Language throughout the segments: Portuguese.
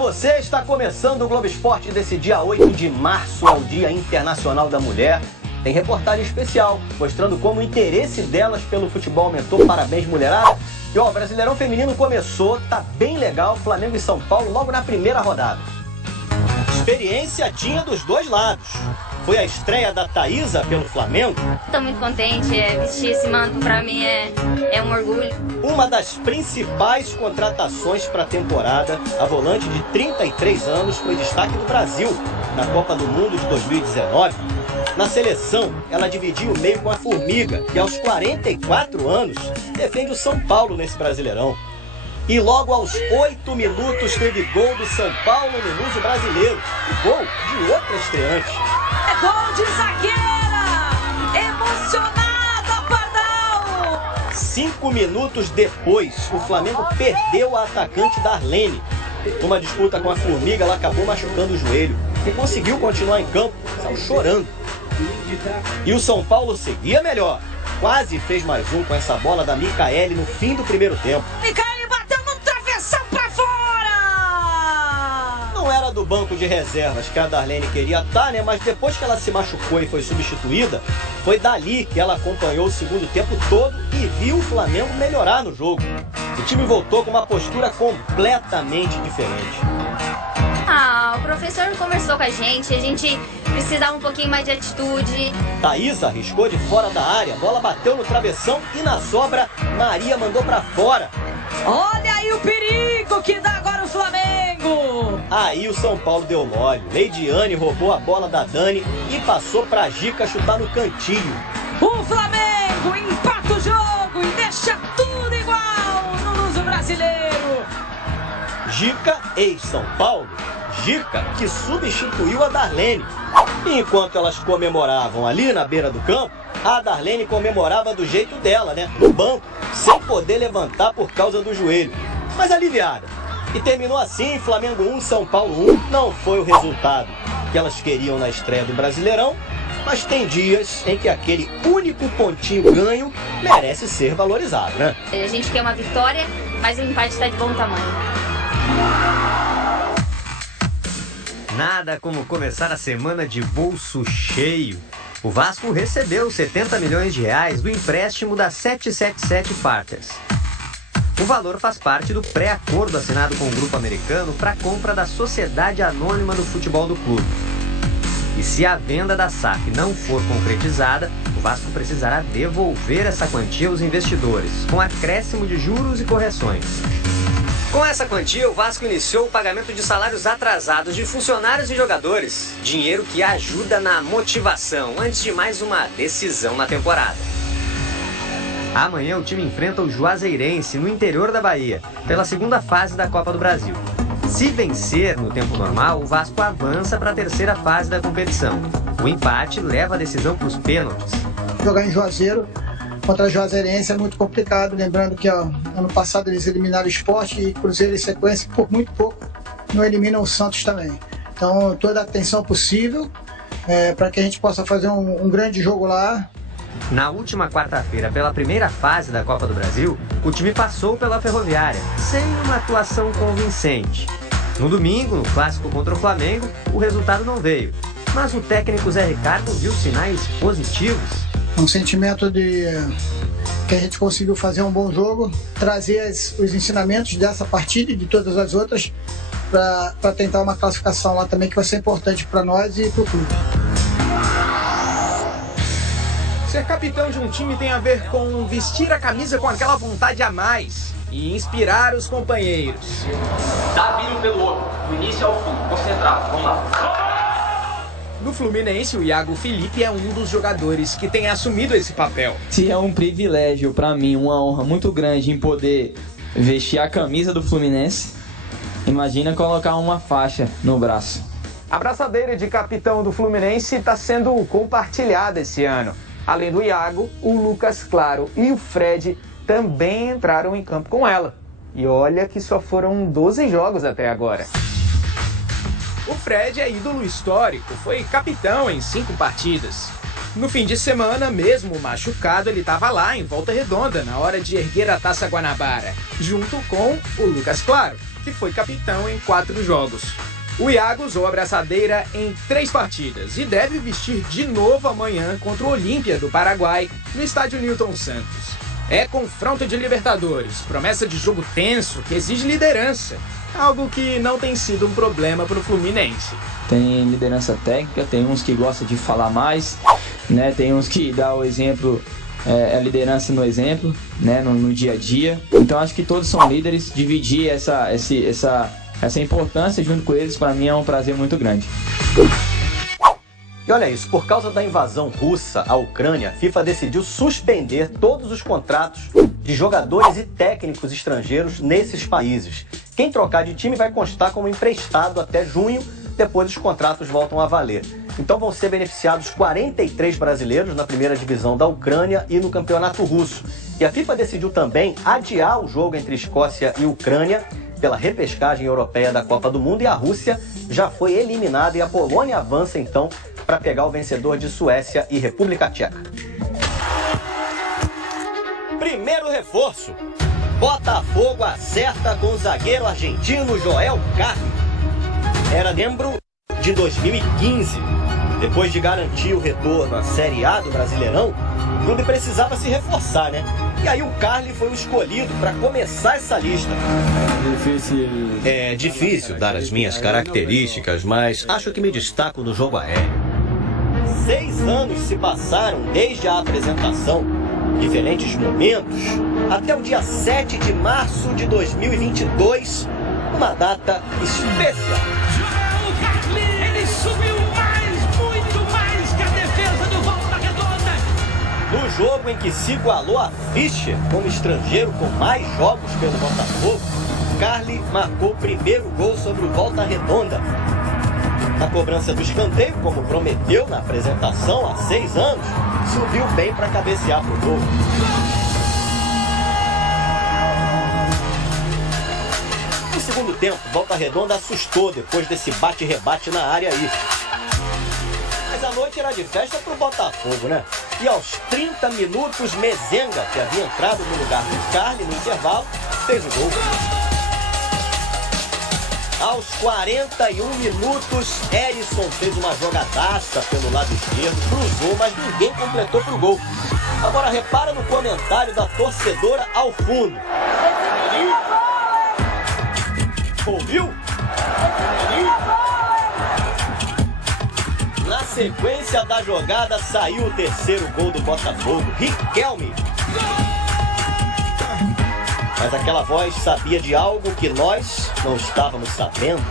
você, está começando o Globo Esporte desse dia 8 de março, ao Dia Internacional da Mulher. Tem reportagem especial, mostrando como o interesse delas pelo futebol aumentou. Parabéns, mulherada. E ó, o Brasileirão Feminino começou, tá bem legal, Flamengo e São Paulo logo na primeira rodada. Experiência tinha dos dois lados. Foi a estreia da Thaísa pelo Flamengo. Estou muito contente, vestir esse manto pra mim é um orgulho. Uma das principais contratações para a temporada, a volante de 33 anos foi destaque do Brasil na Copa do Mundo de 2019. Na seleção, ela dividiu o meio com a Formiga, que aos 44 anos defende o São Paulo nesse Brasileirão. E logo aos 8 minutos teve gol do São Paulo no Luso Brasileiro. E gol de outra estreante. É gol de zagueira! Emocionada, Pardal! 5 minutos depois, o Flamengo perdeu a atacante Darlene. Numa disputa com a Formiga, ela acabou machucando o joelho e conseguiu continuar em campo, saiu chorando. E o São Paulo seguia melhor. Quase fez mais um com essa bola da Micaele no fim do primeiro tempo. Micaele bateu no travessão pra fora! Não era do banco de reservas que a Darlene queria estar, né? Mas depois que ela se machucou e foi substituída, foi dali que ela acompanhou o segundo tempo todo e viu o Flamengo melhorar no jogo. O time voltou com uma postura completamente diferente. O professor conversou com a gente precisava um pouquinho mais de atitude. Thaísa arriscou de fora da área, a bola bateu no travessão e na sobra, Maria mandou pra fora. Olha aí o perigo que dá agora o Flamengo! Aí o São Paulo deu mole. Leidiane roubou a bola da Dani e passou pra Gica chutar no cantinho. O Flamengo empata o jogo e deixa tudo igual no Luso Brasileiro. Gica, ex-São Paulo. Gica, que substituiu a Darlene. E enquanto elas comemoravam ali na beira do campo, a Darlene comemorava do jeito dela, né? No banco, sem poder levantar por causa do joelho. Mas aliviada. E terminou assim, Flamengo 1, São Paulo 1. Não foi o resultado que elas queriam na estreia do Brasileirão, mas tem dias em que aquele único pontinho ganho merece ser valorizado, né? A gente quer uma vitória, mas o empate está de bom tamanho. Nada como começar a semana de bolso cheio. O Vasco recebeu 70 milhões de reais do empréstimo da 777 Partners. O valor faz parte do pré-acordo assinado com o grupo americano para a compra da Sociedade Anônima do Futebol do clube. E se a venda da SAF não for concretizada, o Vasco precisará devolver essa quantia aos investidores, com acréscimo de juros e correções. Com essa quantia, o Vasco iniciou o pagamento de salários atrasados de funcionários e jogadores. Dinheiro que ajuda na motivação, antes de mais uma decisão na temporada. Amanhã o time enfrenta o Juazeirense, no interior da Bahia, pela segunda fase da Copa do Brasil. Se vencer no tempo normal, o Vasco avança para a terceira fase da competição. O empate leva a decisão para os pênaltis. Jogar em Juazeiro contra a Juazeirense é muito complicado, lembrando que ano passado eles eliminaram o Sport e Cruzeiro em sequência, por muito pouco, não eliminam o Santos também. Então toda a atenção possível para que a gente possa fazer um grande jogo lá. Na última quarta-feira, pela primeira fase da Copa do Brasil, o time passou pela Ferroviária, sem uma atuação convincente. No domingo, no clássico contra o Flamengo, o resultado não veio, mas o técnico Zé Ricardo viu sinais positivos. Um sentimento de que a gente conseguiu fazer um bom jogo, trazer os ensinamentos dessa partida e de todas as outras para tentar uma classificação lá também que vai ser importante para nós e para o clube. Ser capitão de um time tem a ver com vestir a camisa com aquela vontade a mais e inspirar os companheiros. Dá viro pelo outro, do início ao fim, concentrado, vamos lá. No Fluminense, o Iago Felipe é um dos jogadores que tem assumido esse papel. Se é um privilégio para mim, uma honra muito grande em poder vestir a camisa do Fluminense, imagina colocar uma faixa no braço. A braçadeira de capitão do Fluminense está sendo compartilhada esse ano. Além do Iago, o Lucas Claro e o Fred também entraram em campo com ela. E olha que só foram 12 jogos até agora. O Fred é ídolo histórico, foi capitão em 5 partidas. No fim de semana, mesmo machucado, ele estava lá em Volta Redonda na hora de erguer a Taça Guanabara, junto com o Lucas Claro. que foi capitão em 4 jogos. O Iago usou a braçadeira em 3 partidas e deve vestir de novo amanhã contra o Olímpia do Paraguai, no estádio Newton Santos. É confronto de Libertadores, promessa de jogo tenso que exige liderança, algo que não tem sido um problema para o Fluminense. Tem liderança técnica, tem uns que gostam de falar mais, né? Tem uns que dá o exemplo, a liderança no exemplo, né? No dia a dia. Então acho que todos são líderes, dividir essa importância junto com eles, para mim é um prazer muito grande. E olha isso, por causa da invasão russa à Ucrânia, a FIFA decidiu suspender todos os contratos de jogadores e técnicos estrangeiros nesses países. Quem trocar de time vai constar como emprestado até junho, depois os contratos voltam a valer. Então vão ser beneficiados 43 brasileiros na primeira divisão da Ucrânia e no campeonato russo. E a FIFA decidiu também adiar o jogo entre Escócia e Ucrânia pela repescagem europeia da Copa do Mundo, e a Rússia já foi eliminada e a Polônia avança então para pegar o vencedor de Suécia e República Tcheca. Primeiro reforço. Botafogo acerta com o zagueiro argentino Joel Carli. Era membro de 2015. Depois de garantir o retorno à Série A do Brasileirão, o clube precisava se reforçar, né? E aí o Carli foi o escolhido para começar essa lista. É difícil dar as minhas características, mas acho que me destaco no jogo aéreo. 6 anos se passaram desde a apresentação, diferentes momentos, até o dia 7 de março de 2022, uma data especial. Joel Carli, ele subiu muito mais que a defesa do Volta Redonda. No jogo em que se igualou a Fischer como estrangeiro com mais jogos pelo Botafogo, Carli marcou o primeiro gol sobre o Volta Redonda. Na cobrança do escanteio, como prometeu na apresentação há 6 anos, subiu bem para cabecear pro gol. No segundo tempo, Volta Redonda assustou depois desse bate-rebate na área aí. Mas a noite era de festa pro Botafogo, né? E aos 30 minutos, Mezenga, que havia entrado no lugar do Carli no intervalo, fez o gol. Aos 41 minutos, Erisson fez uma jogadaça pelo lado esquerdo, cruzou, mas ninguém completou pro gol. Agora repara no comentário da torcedora ao fundo. Ouviu? Na sequência da jogada, saiu o terceiro gol do Botafogo, Riquelme. Mas aquela voz sabia de algo que nós não estávamos sabendo.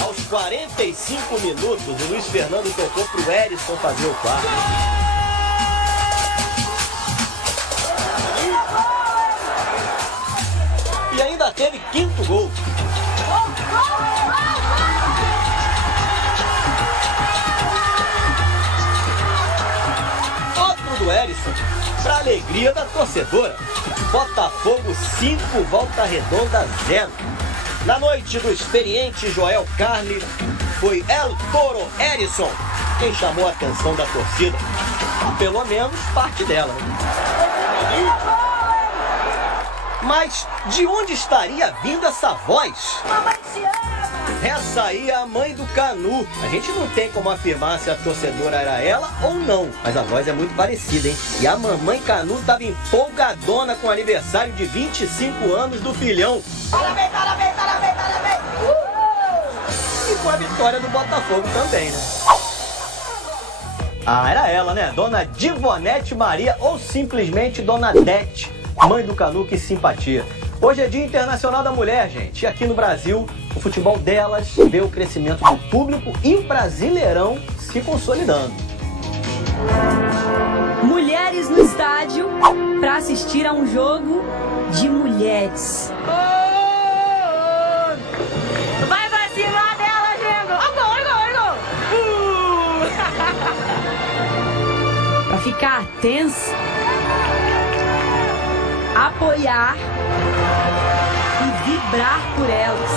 Aos 45 minutos, o Luiz Fernando tocou para o Erisson fazer o quarto. E ainda teve quinto gol. Do Erisson, para alegria da torcedora. Botafogo 5, Volta Redonda 0. Na noite do experiente Joel Carli, foi El Toro Erisson quem chamou a atenção da torcida. Pelo menos parte dela. Mas de onde estaria vindo essa voz? Essa aí é a mãe do Canu. A gente não tem como afirmar se a torcedora era ela ou não, mas a voz é muito parecida, hein? E a mamãe Canu tava empolgadona com o aniversário de 25 anos do filhão. Parabéns, parabéns, parabéns, parabéns! E com a vitória do Botafogo também, né? Ah, era ela, né? Dona Divonete Maria, ou simplesmente Dona Dete, mãe do Canu, que simpatia. Hoje é Dia Internacional da Mulher, gente. E aqui no Brasil, o futebol delas vê o crescimento do público e o Brasileirão se consolidando. Mulheres no estádio para assistir a um jogo de mulheres. Vai pra cima dela, Diego! Ó, gol! Para ficar tenso, apoiar e vibrar por elas.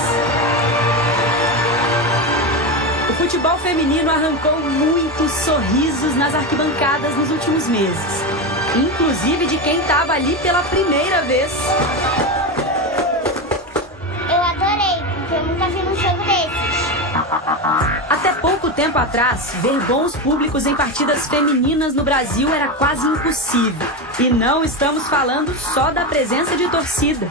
O futebol feminino arrancou muitos sorrisos nas arquibancadas nos últimos meses. inclusive de quem estava ali pela primeira vez. Eu adorei, porque eu nunca vi um jogo desses. Até pouco tempo atrás, ver bons públicos em partidas femininas no Brasil era quase impossível. E não estamos falando só da presença de torcida.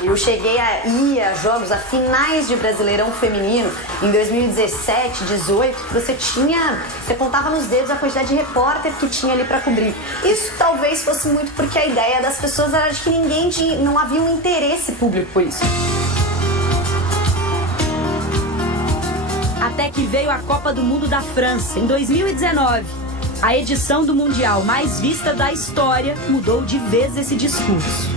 Eu cheguei a ir a jogos, a finais de Brasileirão Feminino em 2017, 18, você contava nos dedos a quantidade de repórter que tinha ali para cobrir. Isso talvez fosse muito porque a ideia das pessoas era de que não havia um interesse público por isso. Até que veio a Copa do Mundo da França, em 2019. A edição do Mundial mais vista da história mudou de vez esse discurso.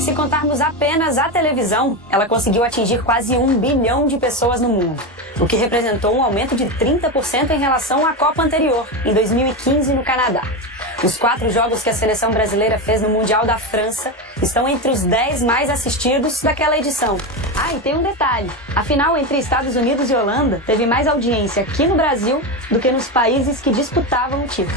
Se contarmos apenas a televisão, ela conseguiu atingir quase 1 bilhão de pessoas no mundo, o que representou um aumento de 30% em relação à Copa anterior, em 2015 no Canadá. Os 4 jogos que a seleção brasileira fez no Mundial da França estão entre os 10 mais assistidos daquela edição. Ah, e tem um detalhe. A final entre Estados Unidos e Holanda teve mais audiência aqui no Brasil do que nos países que disputavam o título.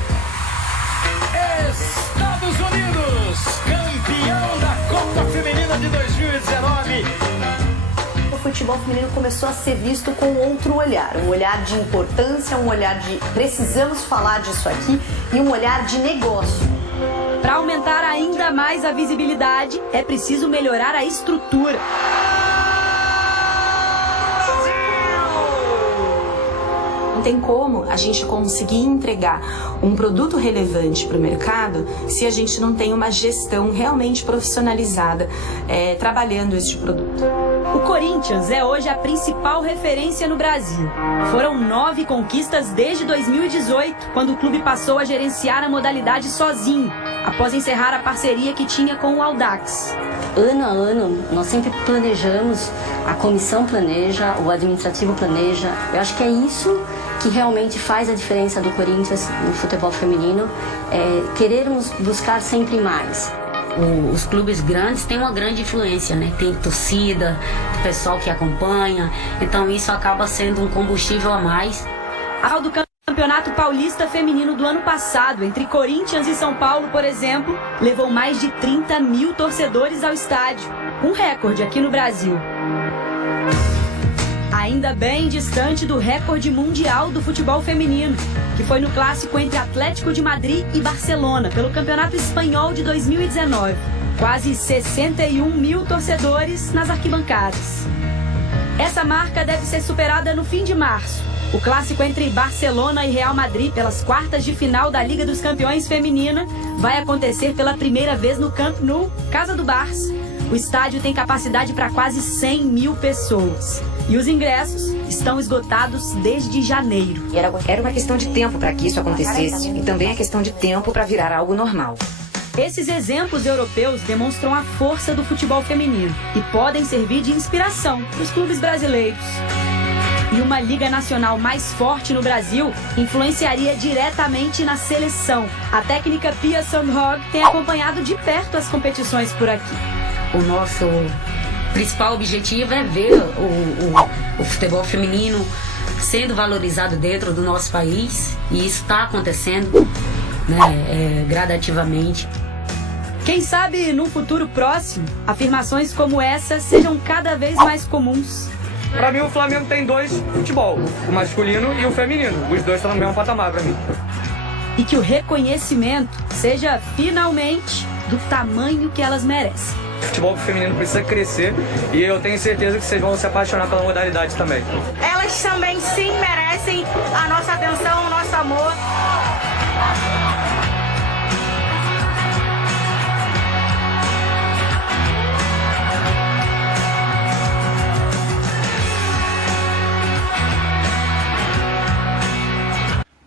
Estados Unidos, campeão da Copa Feminina de 2019. O futebol feminino começou a ser visto com outro olhar, um olhar de importância, um olhar de precisamos falar disso aqui e um olhar de negócio. Para aumentar ainda mais a visibilidade, é preciso melhorar a estrutura. Não tem como a gente conseguir entregar um produto relevante para o mercado se a gente não tem uma gestão realmente profissionalizada trabalhando este produto. O Corinthians é hoje a principal referência no Brasil. Foram 9 conquistas desde 2018, quando o clube passou a gerenciar a modalidade sozinho, após encerrar a parceria que tinha com o Audax. Ano a ano, nós sempre planejamos, a comissão planeja, o administrativo planeja. Eu acho que é isso que realmente faz a diferença do Corinthians no futebol feminino, querermos buscar sempre mais. Os clubes grandes têm uma grande influência, né? Tem torcida, pessoal que acompanha, então isso acaba sendo um combustível a mais. Ao do Campeonato Paulista Feminino do ano passado, entre Corinthians e São Paulo, por exemplo, levou mais de 30 mil torcedores ao estádio, um recorde aqui no Brasil. Ainda bem distante do recorde mundial do futebol feminino, que foi no clássico entre Atlético de Madrid e Barcelona, pelo Campeonato Espanhol de 2019. Quase 61 mil torcedores nas arquibancadas. Essa marca deve ser superada no fim de março. O clássico entre Barcelona e Real Madrid pelas quartas de final da Liga dos Campeões Feminina vai acontecer pela primeira vez no Camp Nou, casa do Barça. O estádio tem capacidade para quase 100 mil pessoas. E os ingressos estão esgotados desde janeiro. Era uma questão de tempo para que isso acontecesse e também é questão de tempo para virar algo normal. Esses exemplos europeus demonstram a força do futebol feminino e podem servir de inspiração para os clubes brasileiros. E uma liga nacional mais forte no Brasil influenciaria diretamente na seleção. A técnica Pia Sundhage tem acompanhado de perto as competições por aqui. O nosso principal objetivo é ver o futebol feminino sendo valorizado dentro do nosso país, e isso está acontecendo, né, gradativamente. Quem sabe, num futuro próximo, afirmações como essa sejam cada vez mais comuns. Pra mim, o Flamengo tem 2 futebol, o masculino e o feminino. Os 2 estão no mesmo patamar pra mim. E que o reconhecimento seja finalmente do tamanho que elas merecem. O futebol feminino precisa crescer e eu tenho certeza que vocês vão se apaixonar pela modalidade também. Elas também sim merecem a nossa atenção, o nosso amor.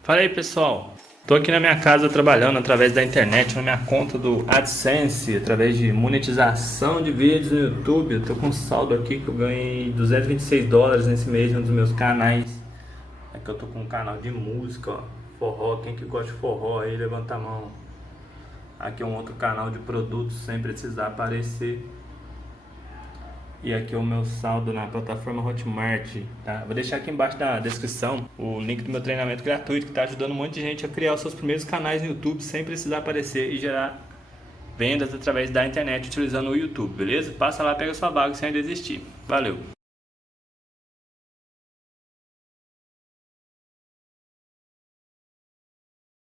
Fala aí, pessoal. Tô aqui na minha casa trabalhando através da internet, na minha conta do AdSense, através de monetização de vídeos no YouTube. Eu tô com um saldo aqui que eu ganhei $226 nesse mês em um dos meus canais. Aqui eu tô com um canal de música, ó, forró. Quem que gosta de forró aí, levanta a mão. Aqui é um outro canal de produtos sem precisar aparecer. E aqui é o meu saldo na plataforma Hotmart, tá? Vou deixar aqui embaixo na descrição o link do meu treinamento gratuito, que tá ajudando um monte de gente a criar os seus primeiros canais no YouTube sem precisar aparecer e gerar vendas através da internet utilizando o YouTube, beleza? Passa lá, pega sua vaga sem desistir. Valeu!